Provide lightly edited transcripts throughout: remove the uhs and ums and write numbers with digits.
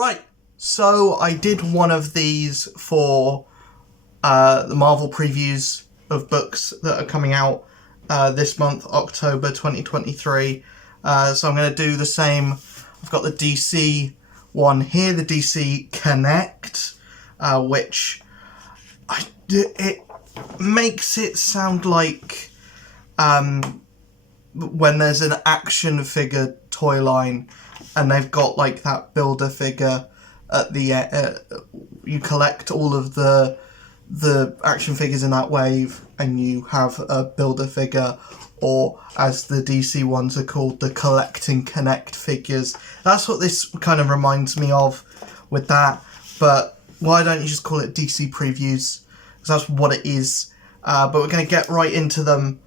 Right, so I did one of these for the Marvel previews of books that are coming out this month, October 2023. So I'm going to do the same. I've got the DC one here, the DC Connect, which it makes it sound like when there's an action figure toy line and they've got like that builder figure at the you collect all of the action figures in that wave and you have a builder figure, or as the DC ones are called, the collect and connect figures. That's what this kind of reminds me of with that, but why don't you just call it DC previews, because that's what it is. But we're going to get right into them.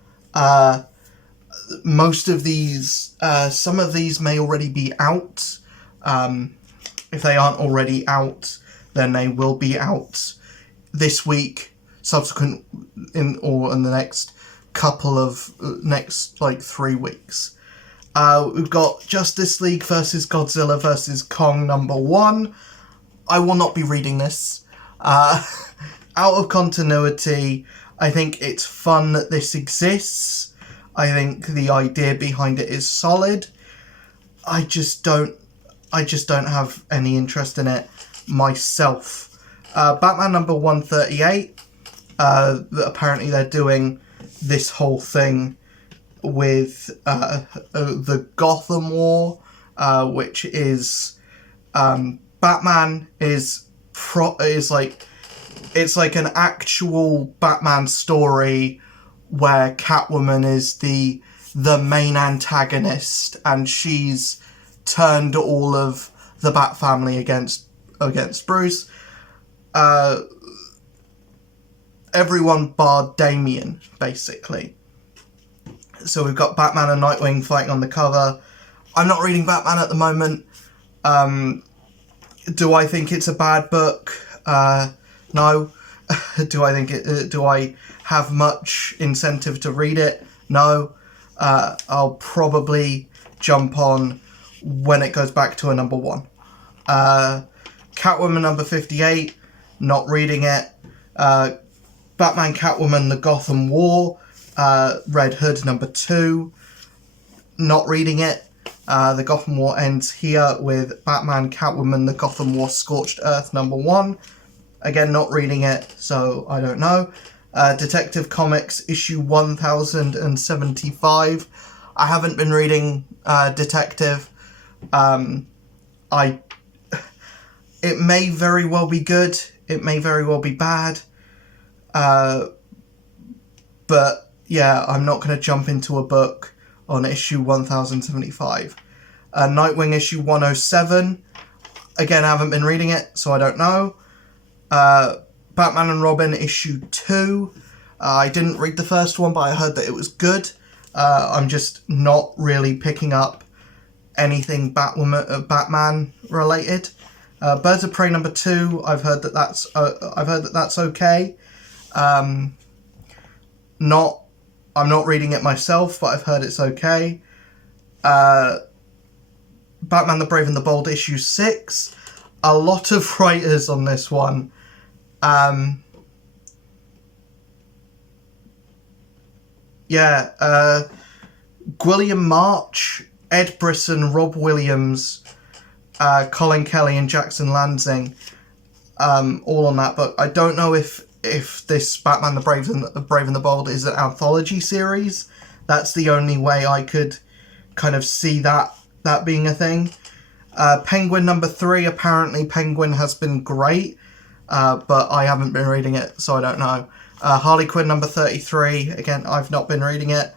Most of these, some of these may already be out. If they aren't already out, then they will be out this week, subsequent in the next couple of next 3 weeks. We've got Justice League versus Godzilla versus Kong #1. I will not be reading this. Out of continuity. I think it's fun that this exists. I think the idea behind it is solid. I just don't have any interest in it myself. Batman #138. Apparently they're doing this whole thing with the Gotham War, which is Batman is like, it's like an actual Batman story where Catwoman is the main antagonist, and she's turned all of the Bat family against Bruce. Everyone barred Damian, basically. So we've got Batman and Nightwing fighting on the cover. I'm not reading Batman at the moment. Do I think it's a bad book? No. Do I have much incentive to read it? No. I'll probably jump on when it goes back to a #1. Catwoman #58, not reading it. Batman Catwoman The Gotham War, Red Hood #2, not reading it. The Gotham War ends here with Batman Catwoman The Gotham War Scorched Earth #1. Again, not reading it, so I don't know. Detective Comics issue 1075. I haven't been reading Detective. It may very well be good. It may very well be bad. But yeah, I'm not going to jump into a book on issue 1075. Nightwing issue 107. Again, I haven't been reading it, so I don't know. Batman and Robin issue 2. I didn't read the first one, but I heard that it was good. I'm just not really picking up anything Batman related. Birds of Prey #2. I've heard that that's okay. I'm not reading it myself, but I've heard it's okay. Batman the Brave and the Bold issue 6. A lot of writers on this one. Gwilliam March, Ed Brisson, Rob Williams, Colin Kelly and Jackson Lansing, all on that book. I don't know if this Batman the Brave and the Bold is an anthology series. That's the only way I could kind of see that being a thing. Penguin #3. Apparently Penguin has been great, but I haven't been reading it, so I don't know. Harley Quinn #33. Again, I've not been reading it.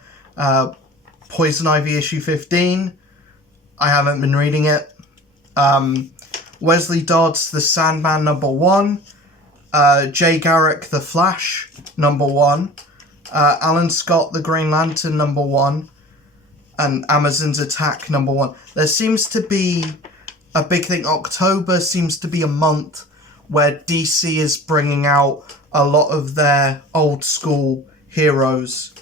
Poison Ivy issue 15. I haven't been reading it. Wesley Dodds The Sandman #1. Jay Garrick The Flash #1. Alan Scott The Green Lantern #1. And Amazon's Attack #1. There seems to be a big thing. October seems to be a month where DC is bringing out a lot of their old school heroes,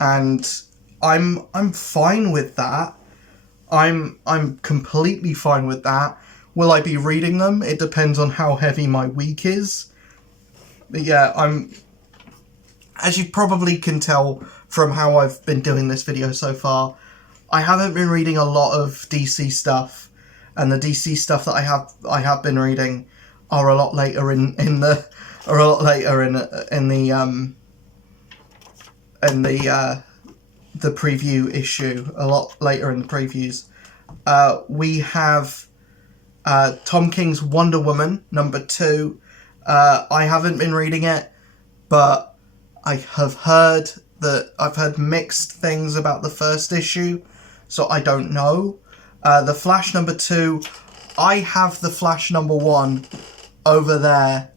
and I'm fine with that. I'm completely fine with that. will I be reading them? It depends on how heavy my week is. But yeah, as you probably can tell from how I've been doing this video so far, I haven't been reading a lot of DC stuff, and the DC stuff that I have been reading are a lot later in the preview issue, a lot later in the previews. We have Tom King's Wonder Woman #2. I haven't been reading it, but I've heard mixed things about the first issue, so I don't know. The Flash #2, I have the Flash #1 over there,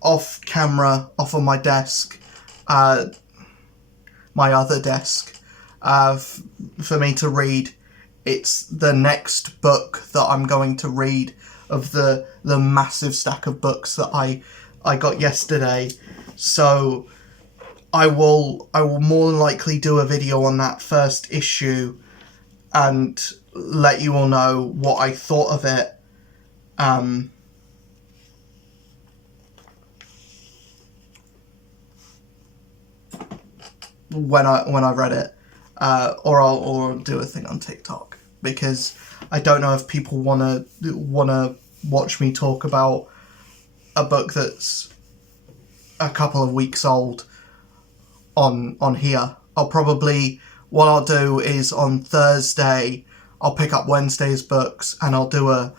off camera, off on my desk, my other desk, for me to read. It's the next book that I'm going to read of the massive stack of books that I got yesterday. So I will more than likely do a video on that first issue and let you all know what I thought of it. When I read it, or I'll do a thing on TikTok, because I don't know if people wanna watch me talk about a book that's a couple of weeks old on here. What I'll do is on Thursday I'll pick up Wednesday's books and I'll do a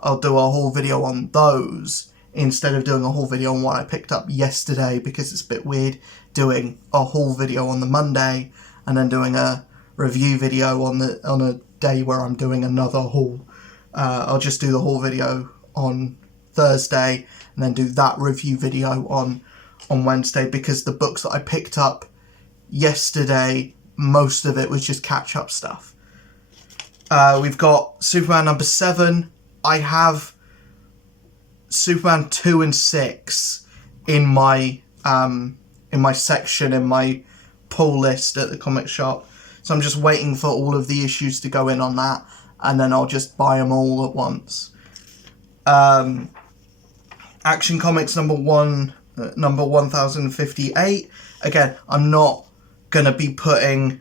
whole video on those instead of doing a whole video on what I picked up yesterday, because it's a bit weird doing a whole video on the Monday and then doing a review video on a day where I'm doing another haul. I'll just do the whole video on Thursday and then do that review video on Wednesday, because the books that I picked up yesterday, most of it was just catch-up stuff. We've got Superman #7. I have Superman 2 and 6 in my section, in my pull list at the comic shop. So I'm just waiting for all of the issues to go in on that, and then I'll just buy them all at once. Action Comics #1, number 1058. Again, I'm not gonna be putting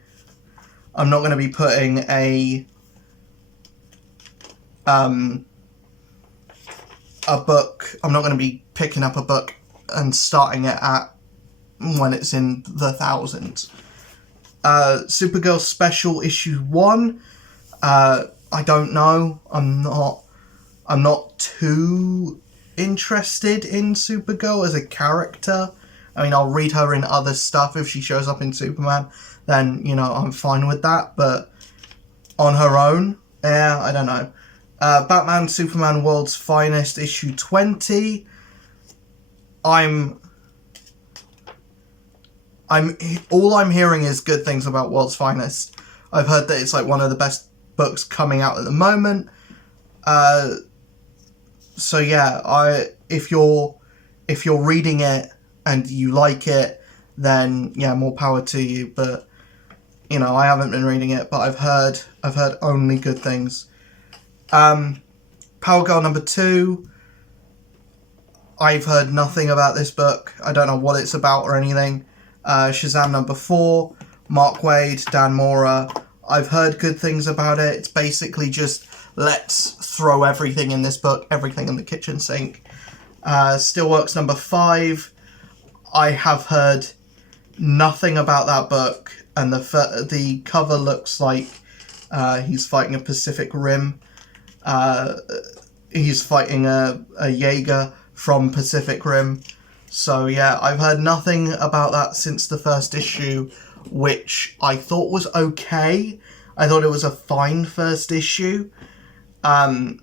a book. I'm not going to be picking up a book and starting it at when it's in the thousands. Supergirl Special Issue 1. I don't know. I'm not too interested in Supergirl as a character. I mean, I'll read her in other stuff. If she shows up in Superman, then, you know, I'm fine with that. But on her own, yeah, I don't know. Batman Superman World's Finest Issue 20. All I'm hearing is good things about World's Finest. I've heard that it's like one of the best books coming out at the moment. So yeah, if you're reading it and you like it, then yeah, more power to you. But you know, I haven't been reading it, but I've heard only good things. Power Girl #2. I've heard nothing about this book. I don't know what it's about or anything. Shazam #4. Mark Waid, Dan Mora. I've heard good things about it. It's basically just, let's throw everything in this book, everything in the kitchen sink. Steelworks #5. I have heard nothing about that book, and the cover looks like he's fighting a Pacific Rim. He's fighting a Jaeger from Pacific Rim. So yeah, I've heard nothing about that since the first issue, which I thought was okay. I thought it was a fine first issue. Why am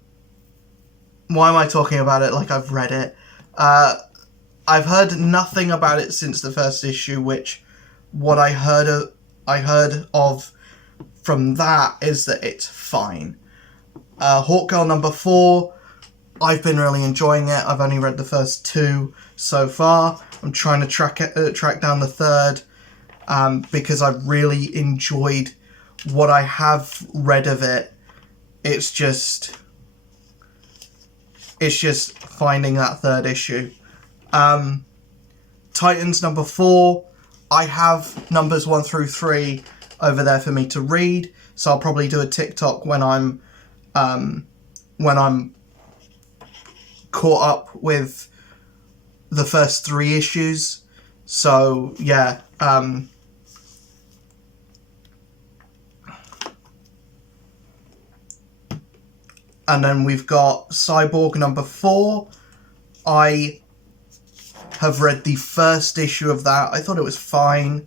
I talking about it like I've read it? I've heard nothing about it since the first issue, which what I heard of from that is that it's fine. Hawkgirl #4. I've been really enjoying it. I've only read the first 2 so far. I'm trying to track down the third, because I've really enjoyed what I have read of it. It's just, It's just finding that third issue. Titans number 4. I have numbers 1 through 3 over there for me to read, so I'll probably do a TikTok when I'm caught up with the first 3 issues. So yeah, and then we've got Cyborg number 4. I have read the first issue of that. I thought it was fine.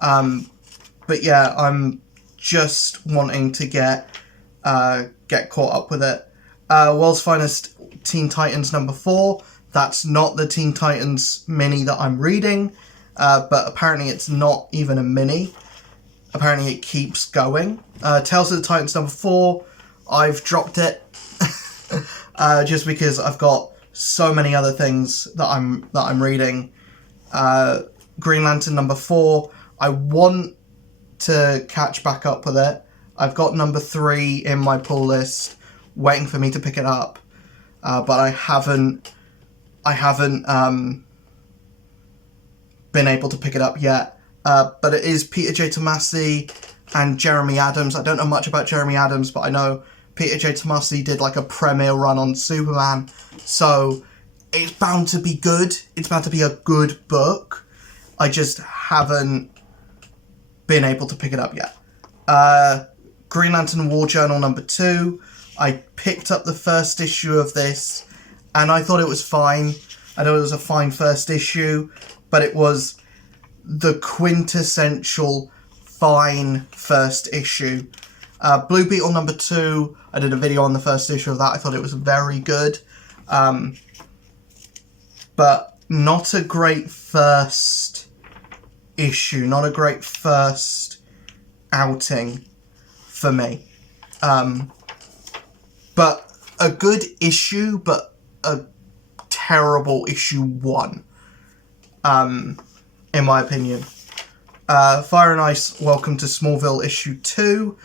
But yeah, I'm just wanting to get caught up with it. World's Finest Teen Titans number 4. That's not the Teen Titans mini that I'm reading, but apparently it's not even a mini. Apparently it keeps going. Tales of the Titans number 4. I've dropped it just because I've got so many other things that I'm reading. Green Lantern number 4. I want to catch back up with it. I've got number 3 in my pull list, waiting for me to pick it up, but I haven't been able to pick it up yet. But it is Peter J. Tomasi and Jeremy Adams. I don't know much about Jeremy Adams, but I know Peter J. Tomasi did like a premiere run on Superman, so it's bound to be good. It's bound to be a good book. I just haven't been able to pick it up yet. Green Lantern War Journal number 2. I picked up the first issue of this, and I thought it was fine. I know it was a fine first issue, but it was the quintessential fine first issue. Blue Beetle number 2, I did a video on the first issue of that. I thought it was very good. But not a great first issue, not a great first outing for me. But a good issue, but a terrible issue 1, in my opinion. Fire and Ice, Welcome to Smallville issue 2.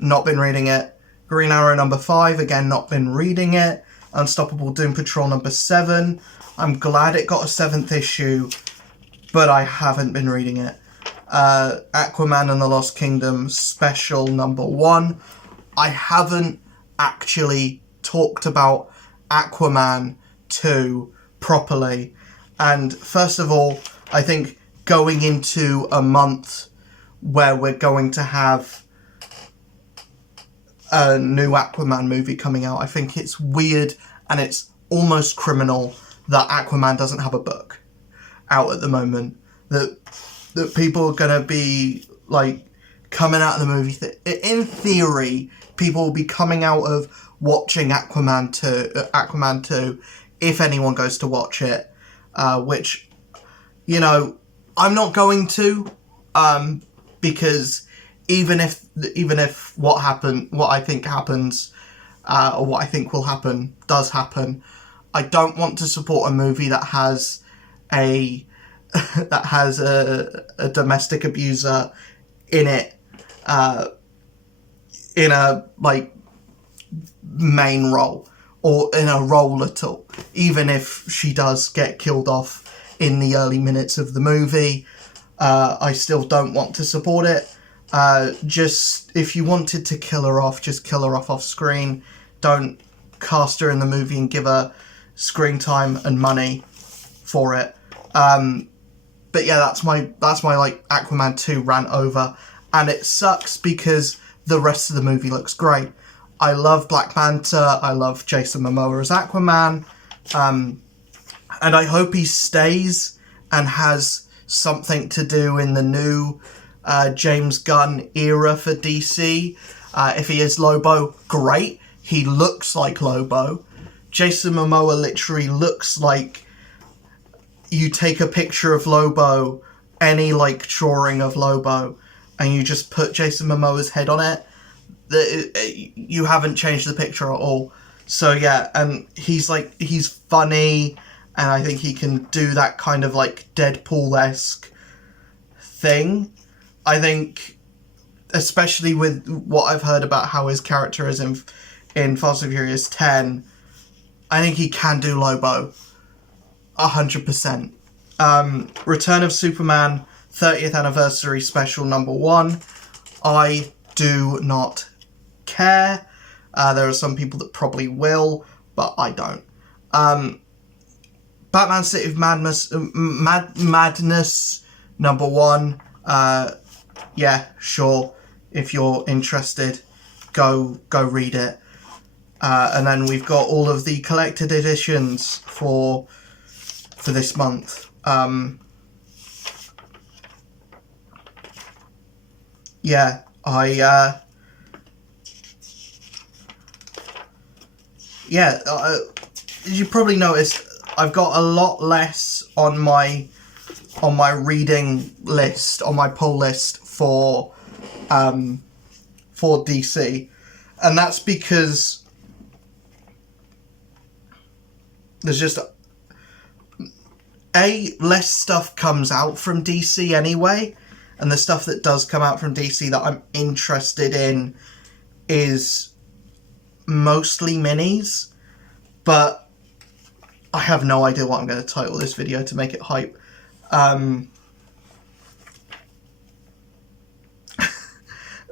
Not been reading it. Green Arrow number 5, again, not been reading it. Unstoppable Doom Patrol number 7. I'm glad it got a 7th issue, but I haven't been reading it. Aquaman and the Lost Kingdom special number 1. I haven't actually talked about Aquaman 2 properly. And first of all, I think going into a month where we're going to have a new Aquaman movie coming out, I think it's weird and it's almost criminal that Aquaman doesn't have a book out at the moment. That people are going to be like coming out of the movie. In theory, people will be coming out of watching Aquaman 2 if anyone goes to watch it, which, you know, I'm not going to, because even if what I think happens, or what I think will happen, does happen, I don't want to support a movie that has a domestic abuser in it, in a like main role or in a role at all, even if she does get killed off in the early minutes of the movie. I still don't want to support it. Just if you wanted to kill her off, just kill her off screen. Don't cast her in the movie and give her screen time and money for it. But yeah, that's my like Aquaman 2 rant over, and it sucks because the rest of the movie looks great. I love Black Manta. I love Jason Momoa as Aquaman, and I hope he stays and has something to do in the new James Gunn era for DC. If he is Lobo, great. He looks like Lobo. Jason Momoa literally looks like you take a picture of Lobo, any like drawing of Lobo, and you just put Jason Momoa's head on it. You haven't changed the picture at all. So yeah, and he's funny, and I think he can do that kind of like Deadpool-esque thing. I think, especially with what I've heard about how his character is in Fast and Furious 10, I think he can do Lobo. 100%. Return of Superman 30th Anniversary Special #1. I do not care. There are some people that probably will, but I don't. Batman City of Madness #1. Yeah, sure. If you're interested, go read it. And then we've got all of the collected editions for this month. Yeah, you probably noticed I've got a lot less on my reading list, on my pull list for DC, and that's because there's just less stuff comes out from DC anyway, and the stuff that does come out from DC that I'm interested in is mostly minis, but I have no idea what I'm going to title this video to make it hype.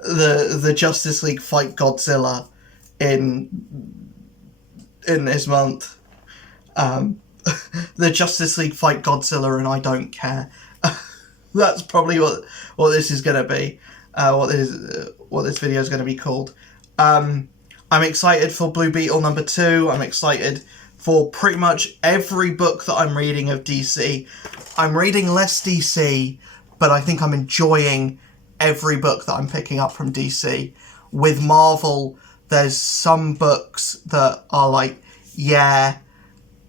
The Justice League fight Godzilla in this month. The Justice League fight Godzilla and I don't care. That's probably what this is going to be. What this video is going to be called. I'm excited for Blue Beetle #2. I'm excited for pretty much every book that I'm reading of DC. I'm reading less DC, but I think I'm enjoying every book that I'm picking up from DC. With Marvel, there's some books that are like, yeah,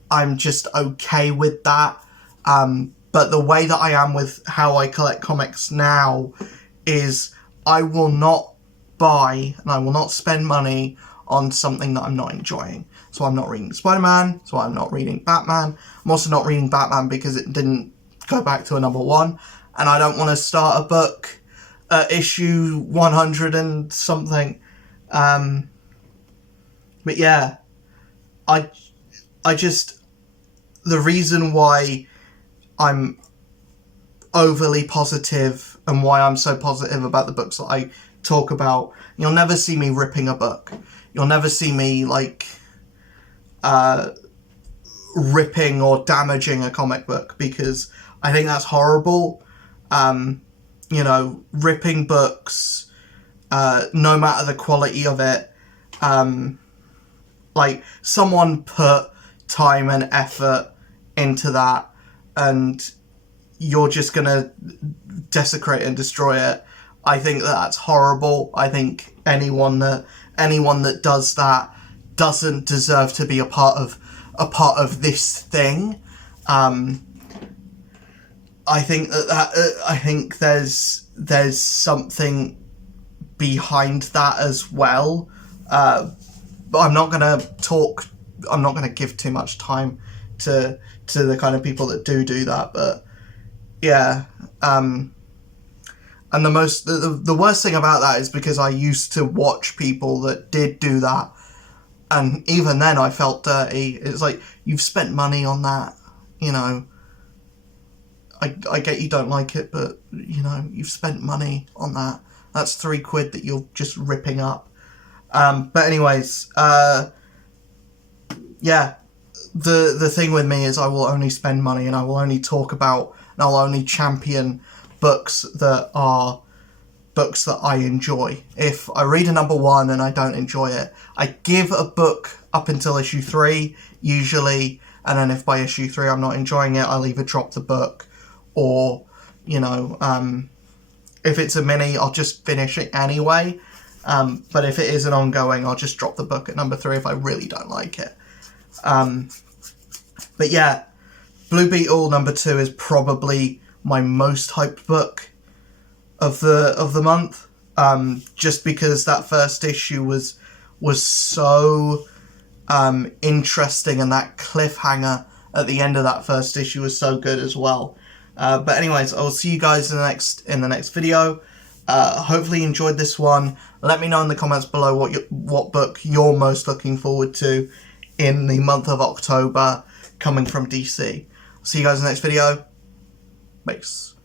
I'm just okay with that. But the way that I am with how I collect comics now is I will not buy and I will not spend money on something that I'm not enjoying. So I'm not reading Spider-Man, so I'm not reading Batman. I'm also not reading Batman because it didn't go back to a #1, and I don't want to start a book at issue 100 and something. But yeah, I just, the reason why I'm overly positive and why I'm so positive about the books that I talk about, you'll never see me ripping a book. You'll never see me like ripping or damaging a comic book, because I think that's horrible. You know, ripping books, no matter the quality of it, like someone put time and effort into that and you're just gonna desecrate and destroy it. I think that's horrible. I think anyone that does that doesn't deserve to be a part of this thing. I think I think there's something behind that as well. But I'm not gonna give too much time to the kind of people that do that. But yeah, and the worst thing about that is because I used to watch people that did do that, and even then I felt dirty. It's like, you've spent money on that, you know. I get you don't like it, but you know, you've spent money on that. That's £3 that you're just ripping up. But anyways, yeah, the thing with me is I will only spend money and I will only talk about and I'll only champion books that are books that I enjoy. If I read a #1 and I don't enjoy it, I give a book up until issue 3 usually, and then if by issue 3 I'm not enjoying it, I'll either drop the book, or you know, if it's a mini, I'll just finish it anyway. But if it is an ongoing, I'll just drop the book at #3 if I really don't like it. But yeah, Blue Beetle #2 is probably my most hyped book of the month. Just because that first issue was so interesting, and that cliffhanger at the end of that first issue was so good as well. But anyways, I will see you guys in the next video. Hopefully you enjoyed this one. Let me know in the comments below what book you're most looking forward to in the month of October coming from DC. See you guys in the next video. Peace.